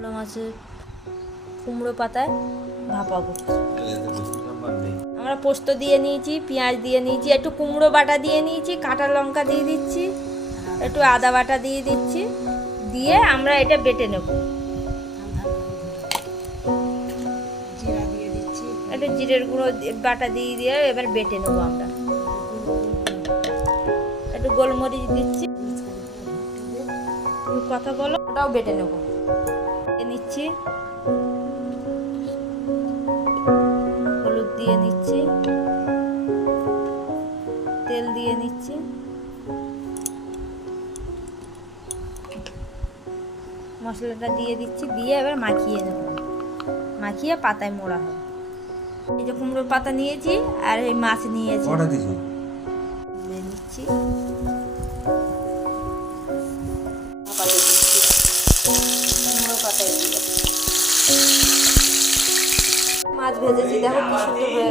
কুমড়ো মাছের কুমড়ো পাতায় ভাপাবো। আমরা পোস্ত দিয়ে নিয়েছি, পেঁয়াজ দিয়ে নিয়েছি, একটু কুমড়ো বাটা দিয়ে নিয়েছি, কাঁচা লঙ্কা দিয়ে দিচ্ছি, একটু আদা বাটা দিয়ে দিচ্ছি, দিয়ে আমরা এটা বেটে নেব। একটু জিরের গুঁড়ো বাটা দিয়ে দিয়ে এবার বেটে নেব। আমরা একটু গোলমরিচ দিচ্ছি, কথা বলো, ওটাও বেটে নেব। নিচ্ছি, হলুদ দিয়ে নিচ্ছি, তেল দিয়ে নিচ্ছি, মশলাটা দিয়ে দিচ্ছি, দিয়ে এবার মাখিয়ে নেব। মাখিয়ে পাতায় মোড়া হবে। এই যে কুমড়োর পাতা নিয়েছি আর এই মাছ নিয়েছি, নিচ্ছি, কুমড়ো পাতায় দিয়ে মাছ ভেজেছি, দেখো কি সুন্দর হয়ে